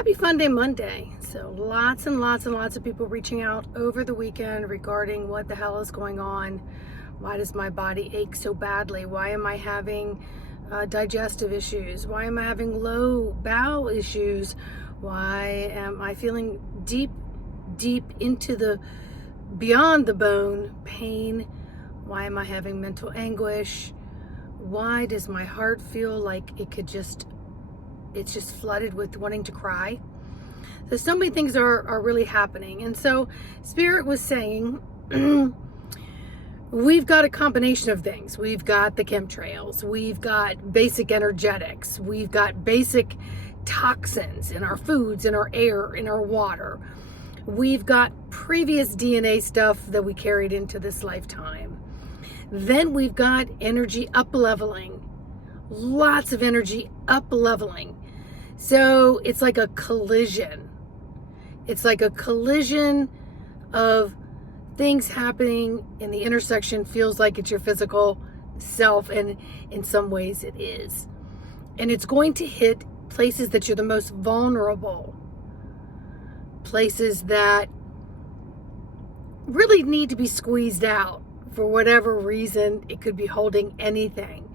Happy Funday Monday. So lots and lots and lots of people reaching out over the weekend regarding what the hell is going on. Why does my body ache so badly? Why am I having digestive issues? Why am I having low bowel issues? Why am I feeling deep into the beyond the bone pain? Why am I having mental anguish? Why does my heart feel like it's just flooded with wanting to cry? So many things are really happening. And so Spirit was saying, we've got a combination of things. We've got the chemtrails. We've got basic energetics. We've got basic toxins in our foods, in our air, in our water. We've got previous DNA stuff that we carried into this lifetime. Then we've got energy up leveling. Lots of energy up leveling. So it's like a collision. It's like a collision of things happening in the intersection. Feels like it's your physical self, and in some ways it is. And it's going to hit places that you're the most vulnerable. Places that really need to be squeezed out for whatever reason. It could be holding anything.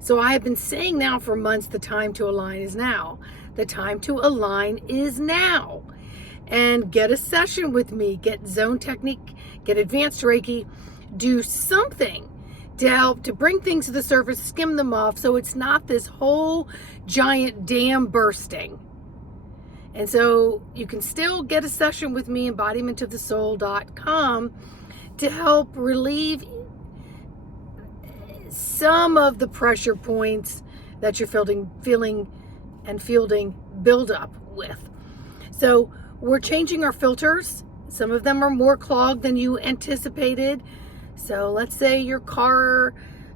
So I have been saying now for months, the time to align is now. The time to align is now. And get a session with me, get zone technique, get advanced Reiki, do something to help to bring things to the surface, skim them off, so it's not this whole giant dam bursting. And so you can still get a session with me, embodimentofthesoul.com, to help relieve some of the pressure points that you're feeling and fielding buildup with. So we're changing our filters. Some of them are more clogged than you anticipated. So let's say your car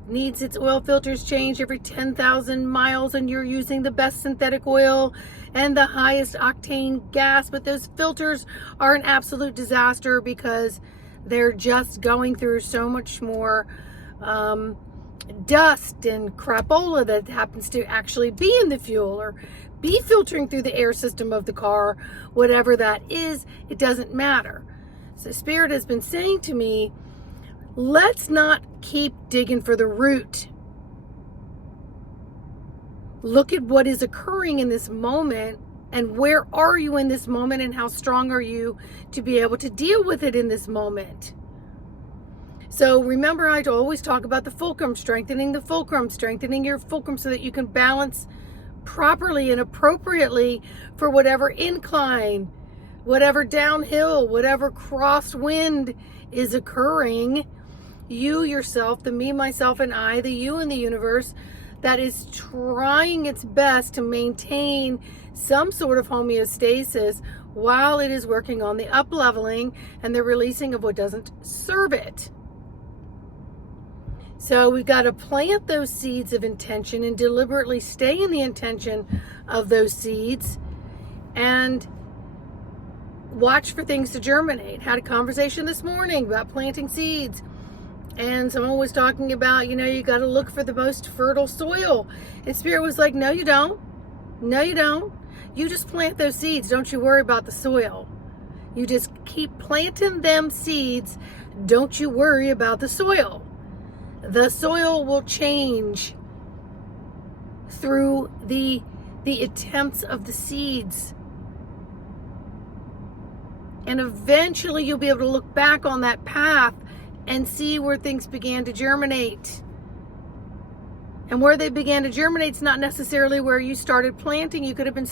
needs its oil filters changed every 10,000 miles and you're using the best synthetic oil and the highest octane gas, but those filters are an absolute disaster because they're just going through so much more dust and crapola that happens to actually be in the fuel or be filtering through the air system of the car. Whatever that is, it doesn't matter. So Spirit has been saying to me, let's not keep digging for the root. Look at what is occurring in this moment, and where are you in this moment, and how strong are you to be able to deal with it in this moment. So remember, I always talk about the fulcrum, strengthening the fulcrum, strengthening your fulcrum so that you can balance properly and appropriately for whatever incline, whatever downhill, whatever crosswind is occurring. You yourself, the me, myself, and I, the you in the universe that is trying its best to maintain some sort of homeostasis while it is working on the up leveling and the releasing of what doesn't serve it. So we've got to plant those seeds of intention and deliberately stay in the intention of those seeds and watch for things to germinate. Had a conversation this morning about planting seeds, and someone was talking about, you got to look for the most fertile soil. And Spirit was like, no, you don't. No, you don't. You just plant those seeds. Don't you worry about the soil. You just keep planting them seeds. Don't you worry about the soil. The soil will change through the attempts of the seeds. And eventually you'll be able to look back on that path and see where things began to germinate. And where they began to germinate is not necessarily where you started planting. You could have been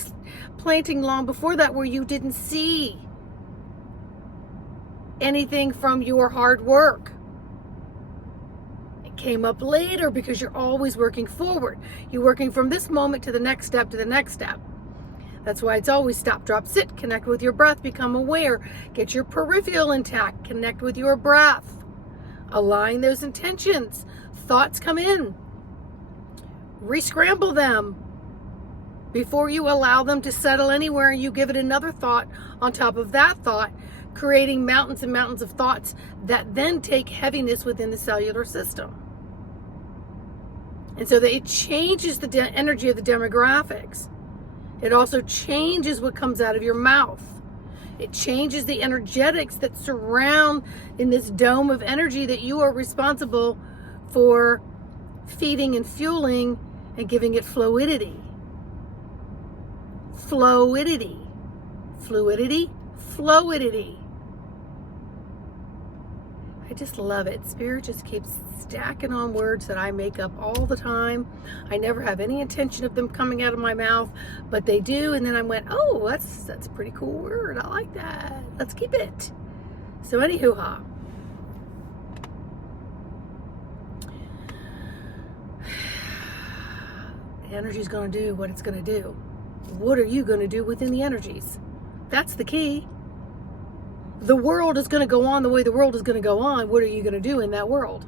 planting long before that where you didn't see anything from your hard work. Came up later because you're always working forward. You're working from this moment to the next step to the next step. That's why it's always stop, drop, sit, connect with your breath, become aware, get your peripheral intact, connect with your breath, align those intentions. Thoughts come in, re-scramble them before you allow them to settle anywhere, and you give it another thought on top of that thought, creating mountains and mountains of thoughts that then take heaviness within the cellular system. And so that it changes the energy of the demographics. It also changes what comes out of your mouth. It changes the energetics that surround in this dome of energy that you are responsible for feeding and fueling and giving it fluidity. Fluidity. Fluidity. Fluidity. I just love it. Spirit just keeps stacking on words that I make up all the time. I never have any intention of them coming out of my mouth, but they do. And then I went, oh, that's a pretty cool word. I like that. Let's keep it. So anywho-ha. The energy's going to do what it's going to do. What are you going to do within the energies? That's the key. The world is going to go on the way the world is going to go on. What are you going to do in that world?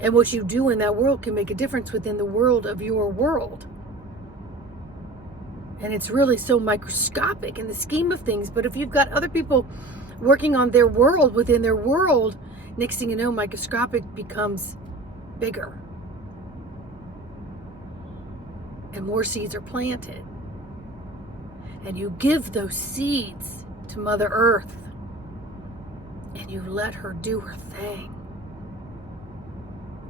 And what you do in that world can make a difference within the world of your world. And it's really so microscopic in the scheme of things. But if you've got other people working on their world within their world, next thing you know, microscopic becomes bigger. And more seeds are planted. And you give those seeds to Mother Earth, and you let her do her thing.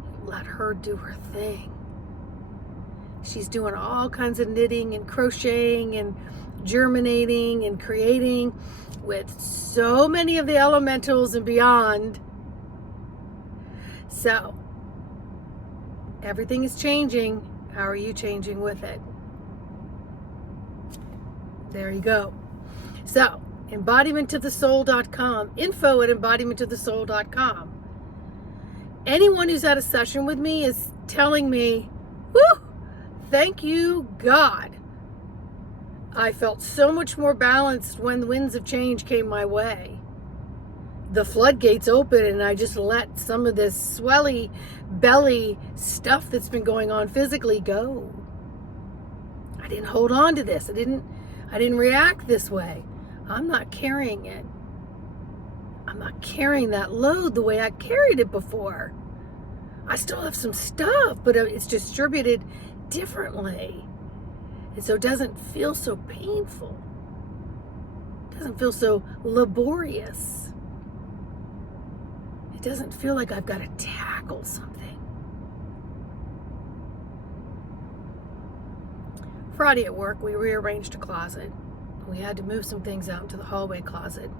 You let her do her thing. She's doing all kinds of knitting and crocheting and germinating and creating with so many of the elementals and beyond. So, everything is changing. How are you changing with it? There you go. So, embodimentofthesoul.com, info at embodimentofthesoul.com. Anyone who's had a session with me is telling me, whoo, thank you, God. I felt so much more balanced when the winds of change came my way. The floodgates open and I just let some of this swelly belly stuff that's been going on physically go. I didn't hold on to this. I didn't react this way. I'm not carrying it. I'm not carrying that load the way I carried it before. I still have some stuff, but it's distributed differently. And so it doesn't feel so painful. It doesn't feel so laborious. It doesn't feel like I've got to tackle something. Friday at work, we rearranged a closet. We had to move some things out into the hallway closet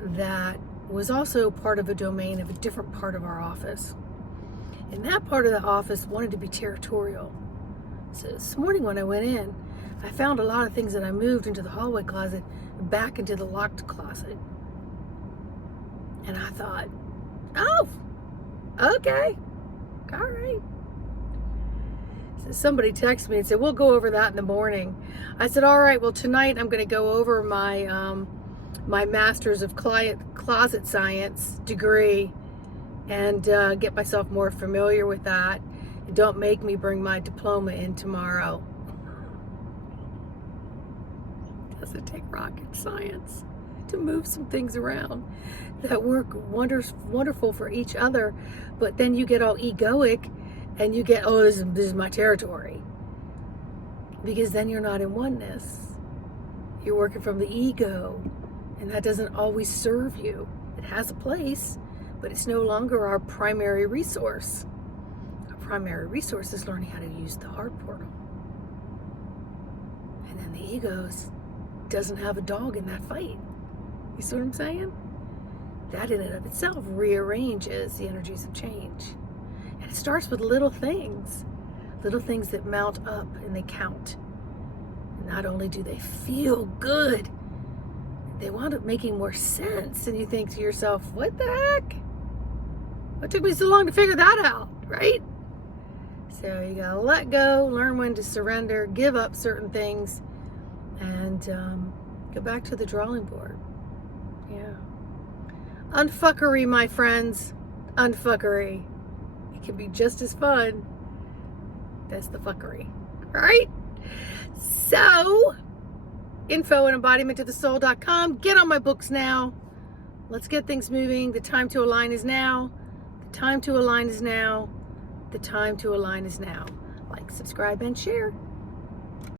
that was also part of a domain of a different part of our office. And that part of the office wanted to be territorial. So this morning when I went in, I found a lot of things that I moved into the hallway closet back into the locked closet. And I thought, oh, okay, all right. So somebody texted me and said, we'll go over that in the morning. I said, all right, well, tonight I'm going to go over my my Master's of Closet Science degree and get myself more familiar with that. And don't make me bring my diploma in tomorrow. Doesn't take rocket science to move some things around that work wonderful for each other, but then you get all egoic and you get, oh, this is my territory. Because then you're not in oneness. You're working from the ego, and that doesn't always serve you. It has a place, but it's no longer our primary resource. Our primary resource is learning how to use the heart portal. And then the ego doesn't have a dog in that fight. You see what I'm saying? That in and of itself rearranges the energies of change. And it starts with little things that mount up and they count. And not only do they feel good, they wind up making more sense. And you think to yourself, what the heck? What took me so long to figure that out, right? So you gotta let go, learn when to surrender, give up certain things, and go back to the drawing board. Yeah. Unfuckery, my friends. Unfuckery. It can be just as fun as the fuckery. All right? So, info at embodimentofthesoul.com. Get on my books now. Let's get things moving. The time to align is now. The time to align is now. The time to align is now. Like, subscribe, and share.